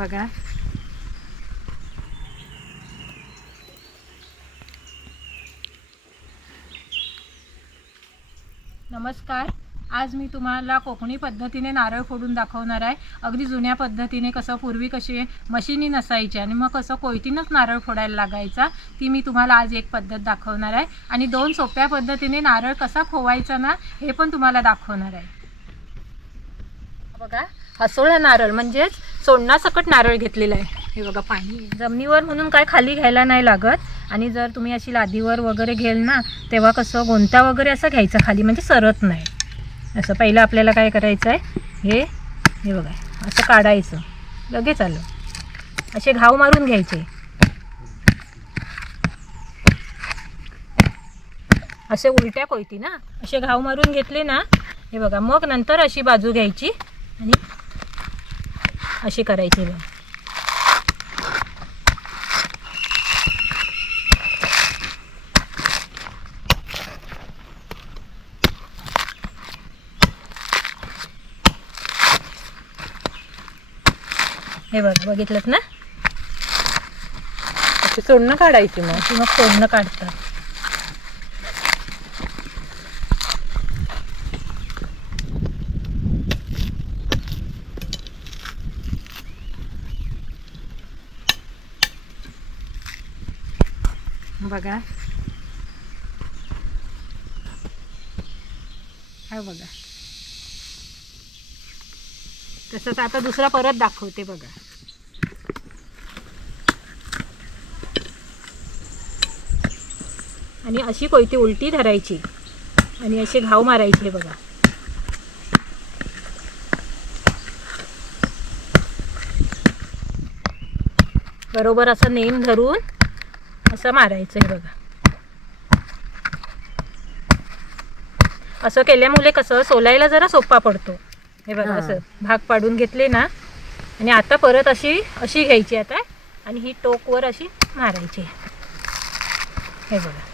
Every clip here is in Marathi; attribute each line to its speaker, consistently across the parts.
Speaker 1: बघा. नमस्कार. आज मी तुम्हाला कोकणी पद्धतीने नारळ फोडून दाखवणार आहे. अगदी जुन्या पद्धतीने कसं पूर्वी कसे मशिनी नसायचे आणि मग कसं कोयतीनंच नारळ फोडायला लागायचा ती मी तुम्हाला आज एक पद्धत दाखवणार आहे. आणि दोन सोप्या पद्धतीने नारळ कसा खोवायचा ना हे पण तुम्हाला दाखवणार आहे. बघा हसोळा नारळ म्हणजेच सोडण्यासकट नारळ घेतलेला आहे. हे बघा पाणी. जमिनीवर म्हणून काय खाली घ्यायला नाही लागत. आणि जर तुम्ही अशी लादीवर वगैरे घेल ना तेव्हा कसं गोंता वगैरे असं घ्यायचं खाली म्हणजे सरत नाही. असं पहिलं आपल्याला काय करायचं आहे हे हे बघा असं काढायचं. लगेच आलं. असे घाव मारून घ्यायचे. असे उलट्या कोयती ना. असे घाव मारून घेतले ना हे बघा मग नंतर अशी बाजू घ्यायची. आणि अशी करायची बघा हे बघ बघितलं ना?
Speaker 2: सोडणं काढायची मग.
Speaker 1: मग तोडणं काढतात. बघा. हा बघा. तसंच आता दुसरा परत दाखवते बघा. आणि अशी कोयती उलटी धरायची. आणि असे घाव मारायचे बघा. बरोबर असं नेम धरून असं मारायचं हे बघा. असं केल्यामुळे कसं सोलायला जरा सोपा पडतो. हे बघा. असं. भाग पाडून घेतले ना आणि आता परत अशी अशी घ्यायची आता आणि ही टोकवर अशी मारायची. हे बघा.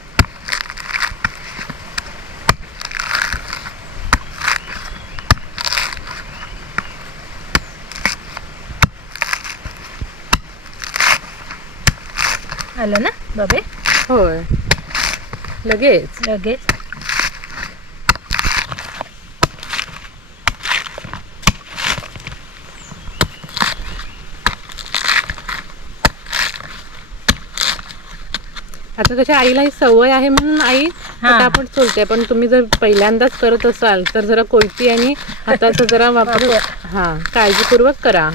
Speaker 1: आलं ना बाबे?
Speaker 2: होय. लगेच?
Speaker 1: लगेच.
Speaker 2: आता कशी आईला ही सवय आहे म्हणून आई
Speaker 1: हा.
Speaker 2: पटापट सोलते पण तुम्ही जर पहिल्यांदाच करत असाल तर जरा कोयती आणि हाताचा जरा वापर. हा काळजीपूर्वक करा.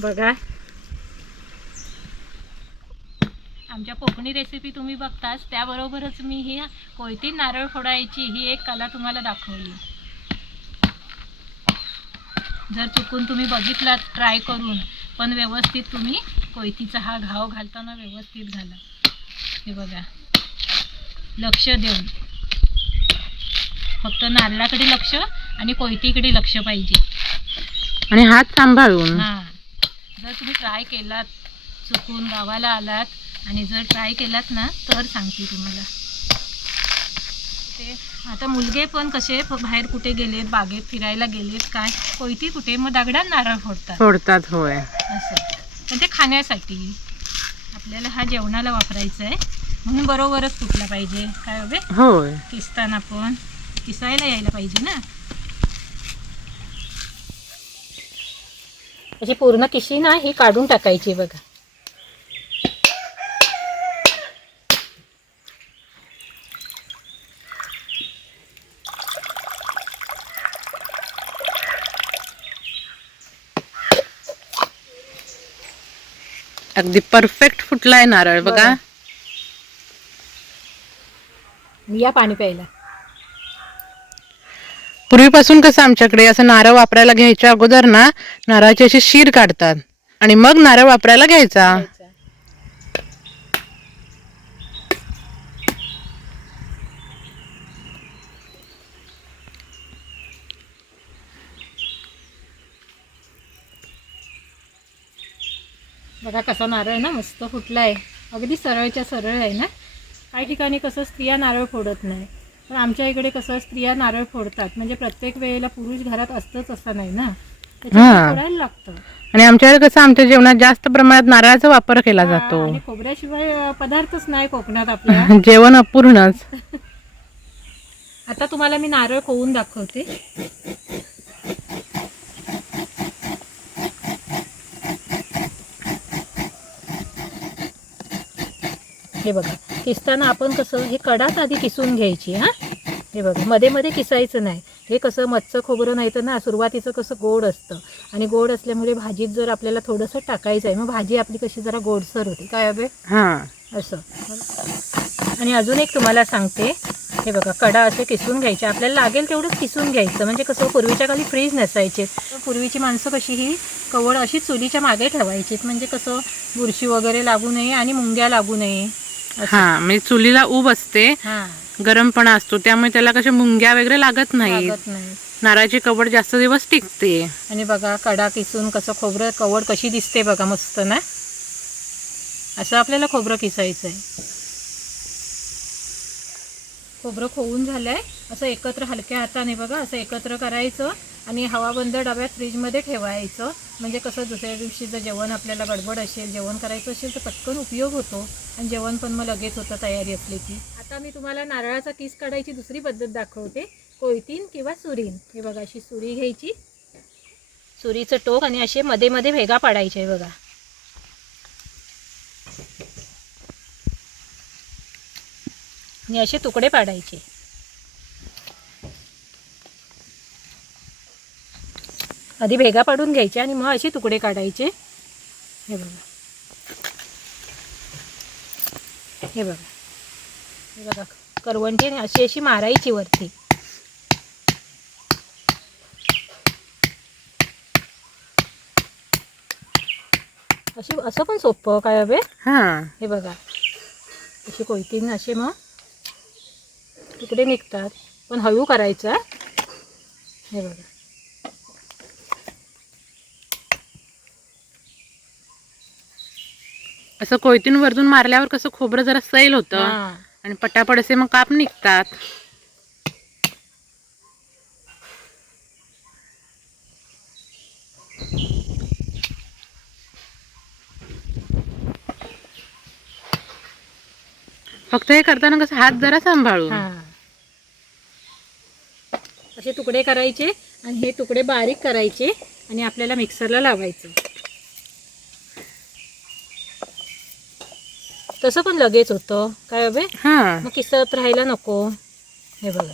Speaker 1: बघा. आमच्या कोकणी रेसिपी तुम्ही बघताच त्याबरोबरच मी ही कोयती नारळ फोडायची ही एक कला तुम्हाला दाखवली. जर चुकून तुम्ही बघितलात ट्राय करून पण व्यवस्थित तुम्ही कोयतीचा हा घाव घालताना व्यवस्थित घाला. हे बघा. लक्ष देऊन. फक्त नारळाकडे लक्ष आणि कोयतीकडे लक्ष पाहिजे.
Speaker 2: आणि हात सांभाळून.
Speaker 1: हां. जर तुम्ही ट्राय केलात चुकून गावाला आलात आणि जर ट्राय केलात ना तर सांगते तुम्हाला. ते आता मुलगे पण कसे बाहेर कुठे गेलेत बागेत फिरायला गेलेत काय? कोयती कुठे? मग दगडात नारळ फोडतात.
Speaker 2: सोडतात होय.
Speaker 1: असं. पण ते खाण्यासाठी. आपल्याला हा जेवणाला वापरायचा आहे म्हणून बरोबरच कुठला पाहिजे. काय हवे
Speaker 2: होय.
Speaker 1: किसताना पण. किसायला यायला पाहिजे ना. अशी पूर्ण किशी ना ही काढून टाकायची बघा.
Speaker 2: अगदी परफेक्ट फुटलाय नारळ बघा.
Speaker 1: या पाणी प्यायला.
Speaker 2: पूर्वीपासून कसं आमच्याकडे असं नारळ वापरायला घ्यायच्या अगोदर ना नारळाची अशी शीर काढतात. आणि मग नारळ वापरायला घ्यायचा.
Speaker 1: बघा कसा नारळ ना मस्त फुटलाय. अगदी सरळच्या सरळ आहे ना. काही ठिकाणी कसं स्त्रिया नारळ फोडत नाही पण आमच्या इकडे कसं स्त्रिया नारळ फोडतात. म्हणजे प्रत्येक वेळेला पुरुष घरात असतंच असं नाही ना? त्याच्यामुळे. फोडायला लागतं.
Speaker 2: आणि आमच्याकडे कसं आमच्या जेवणात जास्त प्रमाणात नारळाचा वापर केला जातो.
Speaker 1: आणि खोबऱ्याशिवाय पदार्थच नाही कोकणात आपल्या
Speaker 2: जेवण अपूर्णच.
Speaker 1: आता तुम्हाला मी नारळ खोवून दाखवते. हे बघा. किसताना आपण कसं हे कडाच आधी किसून घ्यायची हा? हे बघा मध्ये मध्ये किसायचं नाही. हे कसं मच्छं खोबरं नाही तर ना सुरुवातीचं कसं गोड असतं. आणि गोड असल्यामुळे भाजीत जर आपल्याला थोडंसं टाकायचं आहे मग भाजी आपली कशी जरा गोडसर होती. काय हवे
Speaker 2: हा.
Speaker 1: असं. आणि अजून एक तुम्हाला सांगते. हे बघा कडा असे किसून घ्यायचे. आपल्याला लागेल तेवढंच किसून घ्यायचं. म्हणजे कसं पूर्वीच्या काली फ्रीज नसायचे. पूर्वीची माणसं कशी ही कवड अशी चुलीच्या मागे ठेवायची म्हणजे कसं बुरशी वगैरे लागू नये आणि मुंग्या लागू नये.
Speaker 2: हा म्हणजे चुलीला ऊब असते
Speaker 1: हां.
Speaker 2: गरमपणा असतो त्यामुळे त्याला कशा मुंग्या वगैरे लागत नाही
Speaker 1: लागत नाही
Speaker 2: नारळाची कवड जास्त दिवस टिकते.
Speaker 1: आणि बघा कडा किसून कसं खोबरं कवड कशी दिसते बघा मस्त ना? असं आपल्याला खोबरं किसायचं आहे खोबरं खोवून झालंय असं एकत्र हलक्या हाताने बघा असं एकत्र करायचं. आणि हवाबंद डब्यात फ्रीजमध्ये ठेवायचं. म्हणजे कसं दुसऱ्या दिवशी जर जेवण आपल्याला गडबड असेल जेवण करायचं असेल तर पटकन उपयोग होतो. आणि जेवण पण मग लगेच होतं तयारी असली की. आता मी तुम्हाला नारळाचा किस काढायची दुसरी पद्धत दाखवते. कोयतीन किंवा सुरीन. हे बघा अशी सुरी घ्यायची. सुरीचं टोक आणि असे मध्ये मध्ये भेगा पाडायचे बघा. आणि असे तुकडे पाडायचे. आधी भेगा पाडून घ्यायचे आणि मग असे तुकडे काढायचे. हे बघा. हे बघा. हे बघा. करवंटी आणि अशी अशी मारायची वरती. अशी असं पण सोपं काय हवे?
Speaker 2: हा.
Speaker 1: हे बघा. अशी कोयतीन असे मग तुकडे निघतात. पण हळू करायचा हे बघा.
Speaker 2: असं कोयतीन वरतून मारल्यावर कसं खोबरं जरा सैल होतं. आणि पटापट असे मग काप निघतात फक्त हे करताना कसं हात जरा सांभाळून
Speaker 1: हां. असे तुकडे करायचे आणि हे तुकडे बारीक करायचे आणि आपल्याला मिक्सरला लावायचं तसं पण लगेच होतं. काय
Speaker 2: हा.
Speaker 1: मग किसत राहायला नको. हे बघा.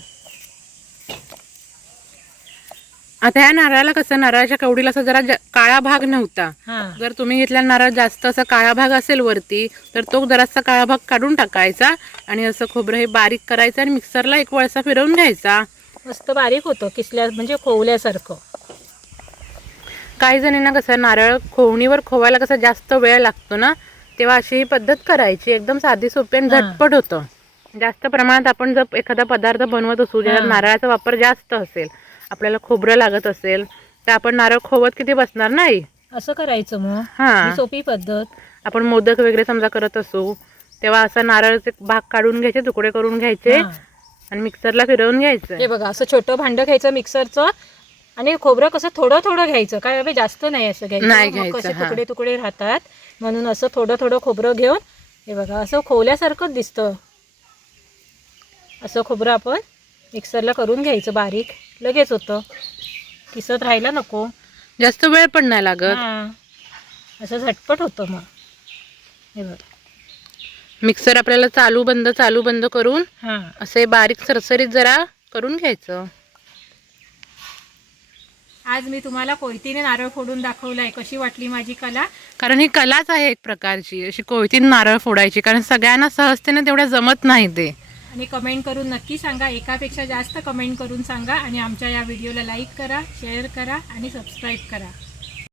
Speaker 2: आता ह्या नारळाला कसं नारळाच्या कवडीला असं जरा जा- काळा भाग नव्हता.
Speaker 1: हां.
Speaker 2: जर तुम्ही घेतला नारळ जास्त असा काळा भाग असेल वरती तर तो जरासा काळा भाग काढून टाकायचा आणि असं खोबरं हे बारीक करायचं आणि मिक्सरला एक वळसा फिरवून घ्यायचा.
Speaker 1: मस्त बारीक होतं किसल्या म्हणजे खोवल्यासारखं.
Speaker 2: काही जणींना कसं नारळ खोवणीवर खोवायला कसं जास्त वेळ लागतो ना तेव्हा अशी ही पद्धत करायची. एकदम साधी सोपी आणि. झटपट होतं. जास्त प्रमाणात आपण जर एखादा पदार्थ बनवत असू
Speaker 1: हा.
Speaker 2: नारळाचा वापर जास्त असेल आपल्याला खोबरं लागत असेल तर आपण नारळ खोवत किती बसणार नाही?
Speaker 1: असं करायचं मग.
Speaker 2: हा.
Speaker 1: सोपी पद्धत.
Speaker 2: आपण मोदक वगैरे समजा करत असू तेव्हा असा नारळाचे भाग काढून घ्यायचे तुकडे करून घ्यायचे. आणि मिक्सरला फिरवून घ्यायचं.
Speaker 1: हे बघा असं छोटं भांडं घ्यायचं मिक्सरचं आणि खोबरं कसं थोडं थोडं घ्यायचं. काय जास्त नाही असं घ्यायचं. कसे. तुकडे तुकडे राहतात. म्हणून असं थोडं थोडं खोबरं घेऊन हे बघा असं खोवल्यासारखंच दिसतं. असं खोबरं आपण मिक्सरला करून घ्यायचं बारीक. लगेच होतं. किसत राहायला नको.
Speaker 2: जास्त वेळ पण नाही लागत.
Speaker 1: असं झटपट होतं मग. हे बघा.
Speaker 2: मिक्सर आपल्याला चालू बंद चालू बंद करून
Speaker 1: हां.
Speaker 2: असे बारीक सरसरीत जरा करून घ्यायचं.
Speaker 1: आज मी तुम्हाला कोयतीने नारळ फोडून दाखवलाय. कशी वाटली माझी कला?
Speaker 2: कारण ही कलाच आहे एक प्रकारची अशी कोयतीन नारळ फोडायची. कारण सगळ्यांना सहजतेने तेवढ्या जमत नाही ते.
Speaker 1: आणि कमेंट करून नक्की सांगा. एकापेक्षा जास्त कमेंट करून सांगा. आणि आमच्या या व्हिडिओला लाईक करा शेअर करा आणि सबस्क्राईब करा.